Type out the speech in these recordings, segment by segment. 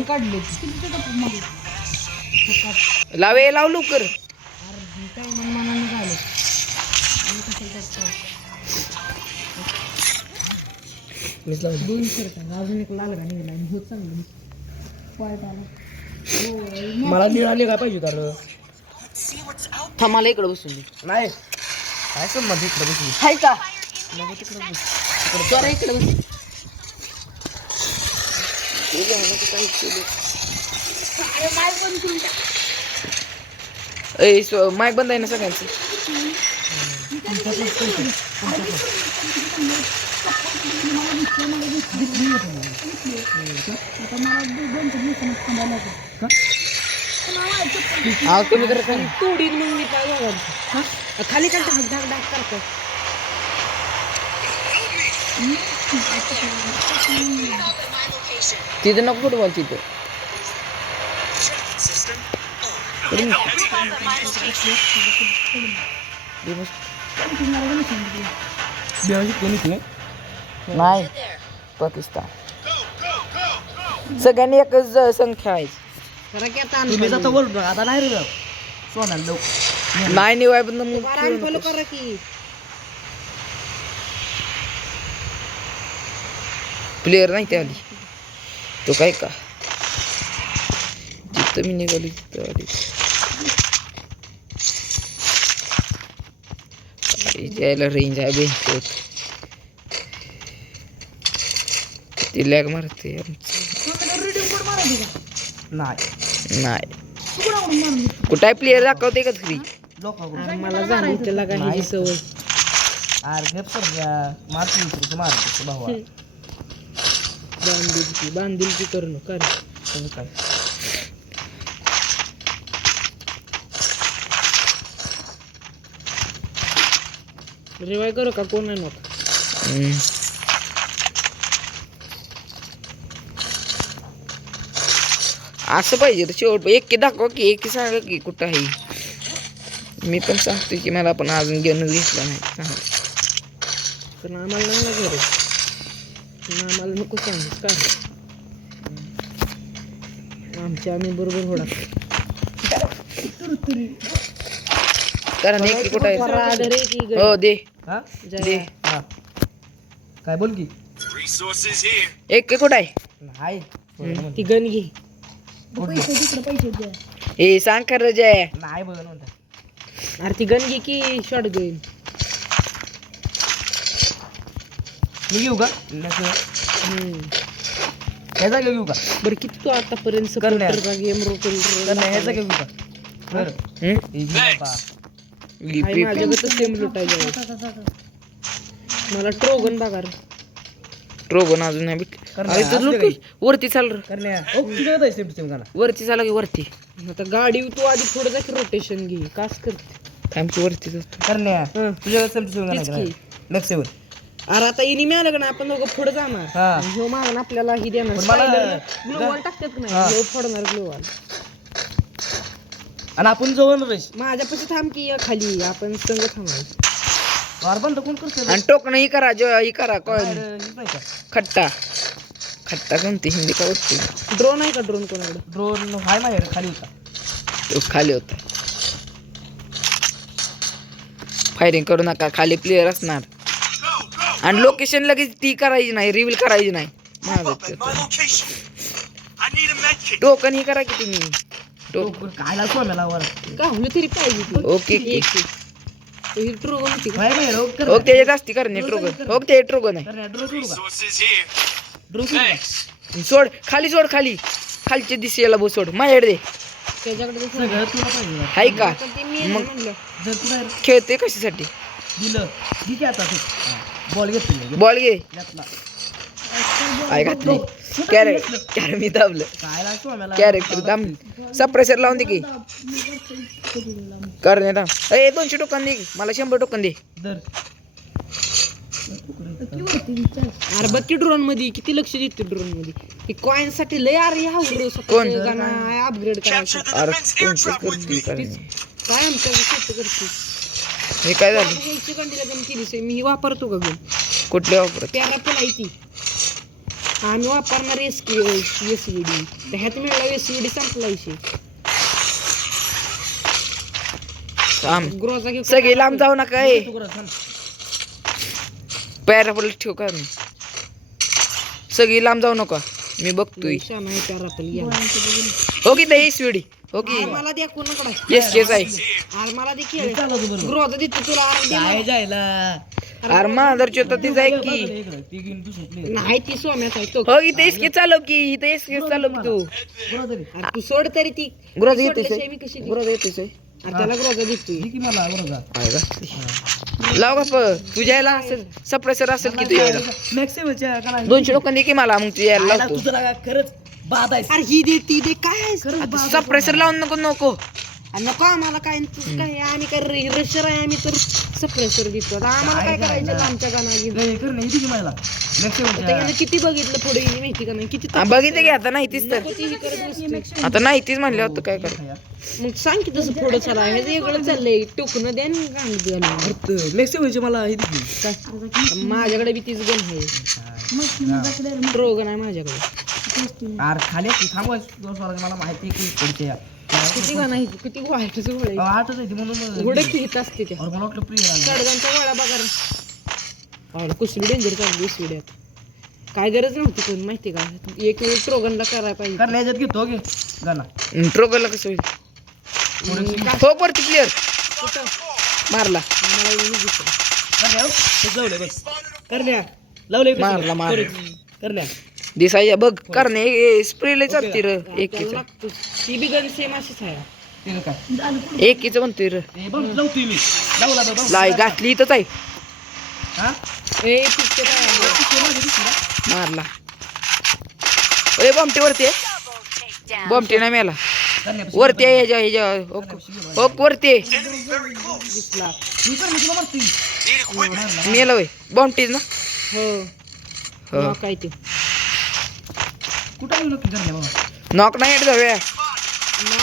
Gun काढले लावे लाव लवकर काय मनाने झालं दोन शिरका अजून एक लाल गाणी गेला होत चांगलं वाईट आला मला मिळाले काय पाहिजे तर थांबाला इकडे बसून दे नाही काय संबंध इकडे बसून हाय का मग तिकडे बस जरा इकडे बस माईक बंद आहे ना सगळ्यांचं तुम्ही तर तोडीन मग मी काय बघायचं खाली काय डाग डाग करतो तिथे नको फुटबॉल तिथे नाही पाकिस्तान सगळ्यांनी एकच संख्या आहे तुम्ही जाता बोल आता नाही रे सोनाल लोक नाही निवाय पण फॉलो करा की प्लेअर नाही त्या आली तो काय का जिथं मी निघाली तिथं आली जायला रेंज आहे बेंच ती लॅग मारते नाही कुठं आहे प्लेअर दाखवते का घरी मला झाली त्याला काही सवय मारतो भावा बांधील की करू नका काय रिवाय करू का कोण आहे नको असं पाहिजे तर शेवट एक दाखवा की एक सांगा की कुठं आहे मी पण सांगतो की मला पण अजून घेऊनच घेतला नाही सांगा कारण आम्हाला नाही ना घर आम्हाला नको सांगूस काय आमच्या आम्ही बरोबर होडा कारण एक कुठं आहे हो दे हा दे हा काय बोल की एक कुठं आहे नाही ती गण घे ए सांग खरं जय नाही बघ म्हणता अरे ती गण घे की शॉट घेईल मी घेऊ का ह्याचा घेऊ का बरं किती तू आतापर्यंत गेम रोटेल ह्याचा घेऊ का माझ्याकडे सेम लुटायचं मला ट्रोगन बघा ट्रोगन अजून नाही भेटली वरती चाल वरती चाला की वरती आता गाडी तू आधी पुढे जा की रोटेशन घे कास करते आमची वरती जातो अरे आता इनी मिळालं का ना आपण दोघं पुढे जाणार ह्यो मागून आपल्याला ही देणार ग्लोवाल टाकतात नाही ह्यो फोडणार ग्लोवाल आणि आपण जवळ माझ्यापाशी थांब की खाली आपण संग थांबायचं कोण करतो आणि टोकन ही करा ही करा खट्टा खट्टा कोणती हिंदी का वरती ड्रोन आहे का ड्रोन कोणाकडे ड्रोन हाय माझ्याकडे खाली होता तो खाली होता फायरिंग करू नका खाली प्लेअर असणार आणि लोकेशन लगेच ती करायची नाही रिव्हील करायची नाही टोकन ही करा की तुम्ही कायला सोन्याला वर गावलं तरी पाहिजे ओके ट्रोगन होती ओके त्याच्यात असती करणे ट्रोगन ओके ते ट्रोगन आहे सोड खाली खालचे दिसेला बो सोड माझ्याकडे दे त्याच्याकडे हाय का मग खेळते कशासाठी बॉल घे काय घातली कॅरेक्टर मी दाबलं कॅरेक्टर दाब सप्रेसर लावून दे की करणे दाब ए 200 टोकन दे मला 100 टोकन दे अरे बघ की ड्रोन मध्ये किती लक्ष देते ड्रोन मध्ये ते कॉइन साठी लय अरे कोण अपग्रेड करायचं काय आमच्या करते हे काय झालं कंडीला पण केली मी वापरतो का गेम कुठले वापरत पॅरा पण आहे ती आम्ही वापरणार एसवीडी ह्यात मिळाला एसवीडी संपला विषय ग्रोजा घेऊ सगळे लांब जाऊ नका ए तू करत थांब. पॅरापल ठेव का मी सगळी लांब जाऊ नका मी बघतोय शाना आहे पॅरापल घ्या हो की ते एसवीडी हो की मला द्या कोणाकडे येस येस आहे आज मला दे खेळ चालव तू बरोबर. ग्रोजा देतो तुला आज दे मला. काय जायला अरे माधरची होता ती जाय की इकडं ती घेऊन तू सुटली नाही ती सोम्यात आहे तो हो इथे एसके चालव की इथे एसके चालव की तू बरोबर तरी अरे तू सोड तरी ती ग्रोज ती येतेस सोडल्याशिवाय मी कशी देऊ? ग्रोज येतेस अरे त्याला ग्रोजा देतोय ही की मला बरोबर लाव का तुझ्या यायला असेल सप्रेसर असेल की तुझ्या यायला मॅक्सिममच्या का 200 लोकांनी की मला मग तुझ्या यायला लावतो तुझं लागा खरंच बाद आहे अरे ही दे ती दे काय आहे खरं सप्रेसर लावून नको नको नको आम्हाला काय तुझं काय आम्ही काय रशर आहे आम्ही तर सप्रेसर देतो आता आम्हाला काय करायचं आमच्या गाणं घेऊन कर नाही की मला आता मॅक्सिममच्या यानं किती बघितलं पुढे हिने माहिती का नाही किती बघितलं की आता नाही तीच तर नको ती ही करत बसते. आता नाही तीच म्हणलं होतं काय कर मग सांग की तसं पुढं चला हे वेगळं चाललंय टोकणं द्या आणि गाणं द्या मॅक्सिममची मला हे दिली काय माझ्याकडे बी तीच गण आहे प्रो गण आहे माझ्याकडे अरे खाली थांबवायच मला माहिती आहे की पडते या किती गण आहे किती वाईटच गोळे आठच आहे ती म्हणून उडत हित असते त्या मला वाटलं प्रिय आला कडगांच्या गोळ्या बघा रे कुसली डेंजर चालली उडीत काय गरज नव्हती पण माहिती का एक वेळ ट्रोगनला करायला पाहिजे कर याच्यात घेतो घे गाणं ट्रोगरला कसं होईल हो वरती प्लेअर कुठं मारला आम्हाला येऊन दिसलं. करण्या हो लावले बस करण्या लावले मारला मारला करण्या दिसायच्या बघ करणे स्प्रेला चालते र एकीच लागतो ती बी गण सेम अशीच आहे ते काय एकीच म्हणतोय र हे बघ लावतोय मी लावला बाबा लाई घातली इथंच आहे हा ए पिक्चर आहे मारला अरे बॉम्बटी वरती आहे बॉम्बटी नाही मेला करण्या वरती आहे ह्याच्या ओक वरती आहे दिसला मी कर मी तुला मारतोय मेला वय बॉम्बटीच ना हो हो काय ते कुठं येऊ नक्की करण्या बाबा नॉक नाही येत जाऊया मग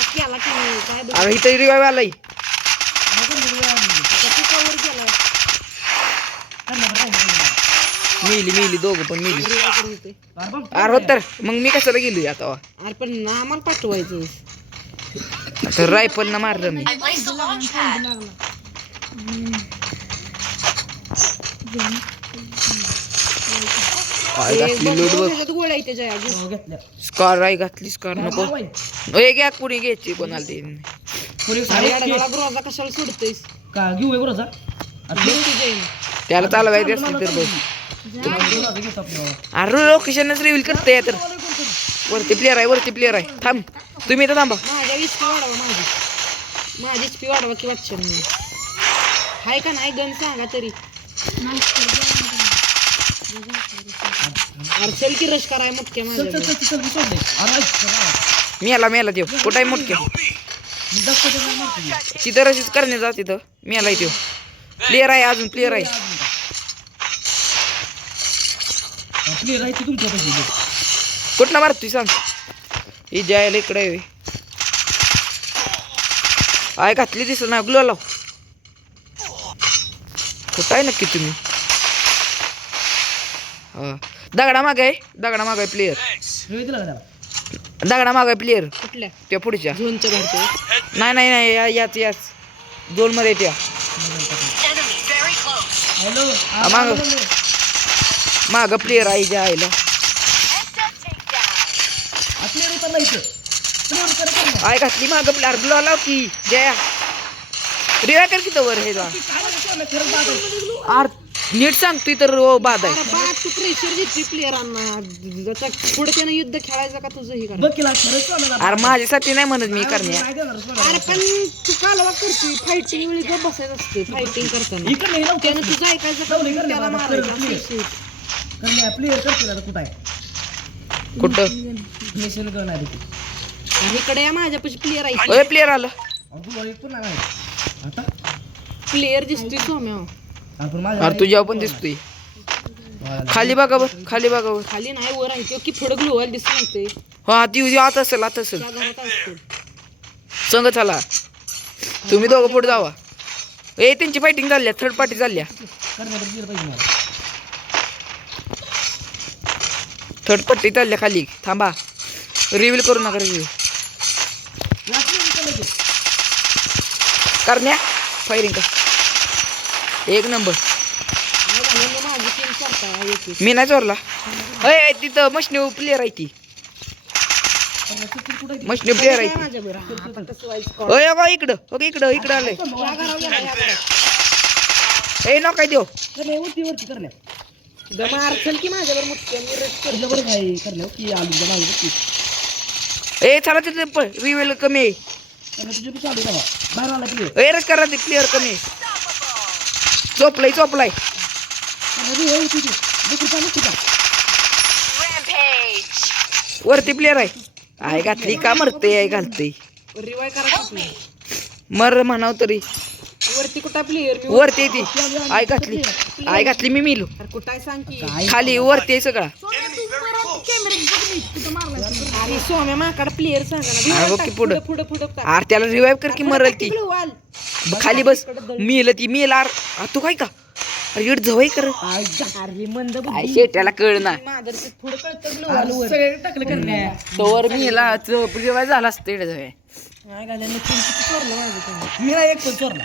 केला की नाही काय बघ अरे इथं रिवाय आलाय आता तू कवर केला मिली दोघं पण मिली काय करत होते अरे हो तर मग मी कशाला गेलोय आता अरे पण ना आम्हाला पाठवायचं आता रायफल ना मारलं मी आय घातली लोड बघ त्याच्यात गोळ्या आहे त्याच्या अजून घेतल्या स्कार आई घातली स्कार नको हे घ्या कुणी घ्यायची कोणाला ते अरे याडगाला ग्रोजा कशाला सोडतोयस का घेऊ आहे बरोबर त्याला चालवायचं असली तर बघ अरे लोकेशनच रिव्हील करते तर वरती प्लेअर आहे थांब तुम्ही तर थांबा माझ्या HP वाढवा माझी HP वाढवा की वाटशन नाही हाय का नाही गण सांगा तरी अरे चल की रश कराय मुख्य माझ्या मेला देव कुठं आहे मोठ्या तिथं रशीच करणे जा तिथं मेला देव प्लेअर आहे अजून प्लेअर आहे कुठनं मारतोय सांग ही जायला इकडे आहे आय घातली दिसत ना ग्लो लाव कुठं आहे नक्की तुम्ही हा दगडा माग आहे प्लेअर दगडा माग आहे प्लेअर कुठल्या त्या पुढच्या झोनच्या बाहेरच्या नाही याच दोन मध्ये त्या माग प्लेअर आहे जायला आय घातली माग प्लेअर ग्लो लाव की जया रिवा कर की वर हे आर नीट सांगतोय तर बाद आहे अरे बा तू प्रेशर देतोय प्लेअरांना पुढे त्यानं युद्ध खेळायचं का तुझं हे करा अरे माझ्यासाठी नाही म्हणत मी करण्या अरे पण तू कालवा करतोय फायटिंग वेळी गप बसायचं असते फायटिंग करताना त्यानं तुझं ऐकायचं का त्याला मारायचं असं विषय. कुठं आणि इकडे या माझ्यापाशी प्लेअर आहे ओय प्लेअर आलं प्लेअर दिसतोय सोम्या अरे तुझ्या पण दिसतोय खाली बघा बर खाली नाही वर आहे तो की पुढं ग्लोवाल दिसत नाही ते हा ती आता असेल त्या घरात असतो संग चला तुम्ही दोघं पुढे जावा ए त्यांची फायटिंग झाल्या थर्ड पार्टी झाल्या थर्ड पट्टी चालल्या खाली थांबा रिव्हील करू नका रिव्हील करण्या फायरिंग कर एक नंबर माझी टीम चालता मी नाही चोरला अय तिथं मशनी प्लेअर आहे ती मशनी प्लेअर आहे ती माझ्या बरं आता कसं व्हायचं अय बघा इकडं बघ इकडं इकडं आलंय या घरावर गेला, या घरावर. ए नो काय देऊ वरती करण्या दमा अडचण की माझ्यावर मुठ्या मी रट करतो. करण्या बरं काय करण्या की आली जमा की ए चला तिथे रिव्हील कमी आहे करण्या तुझी बी चालू आहे बाहेर आला की ए रच करा ते प्लेअर कमी आहे चोपलाय चोपलाय वरती प्लेअर आहे आय घातली का मरते आय घालते रिवाय करायचं नाही. मर म्हणाव तरी वरती कुठं प्लेअर मी वरती आहे ती आय घातली मी मिलो अरे कुठं आहे सांग की खाली वरती आहे सगळा अरे सोम्या माकड प्लेअर सांगा अरे ना बघ की पुढं. पुढं पुढं टाक. अरे त्याला रिवाइव्ह कर की मरल ती Blue wall. खाली बस मेल ती मेल आ तू काय का अरे एवढं जवळ कर अरे मंद काय शेट्याला कळ ना माझं पुढं कळतं blue wall वर. सगळे टाकलं करण्या तोवर मेला रिवाइव्ह झाला असतं एवढं जवळ काय घालायला तीन किती चोरलं माझं तुम्ही. मी नाही एक पण चोरला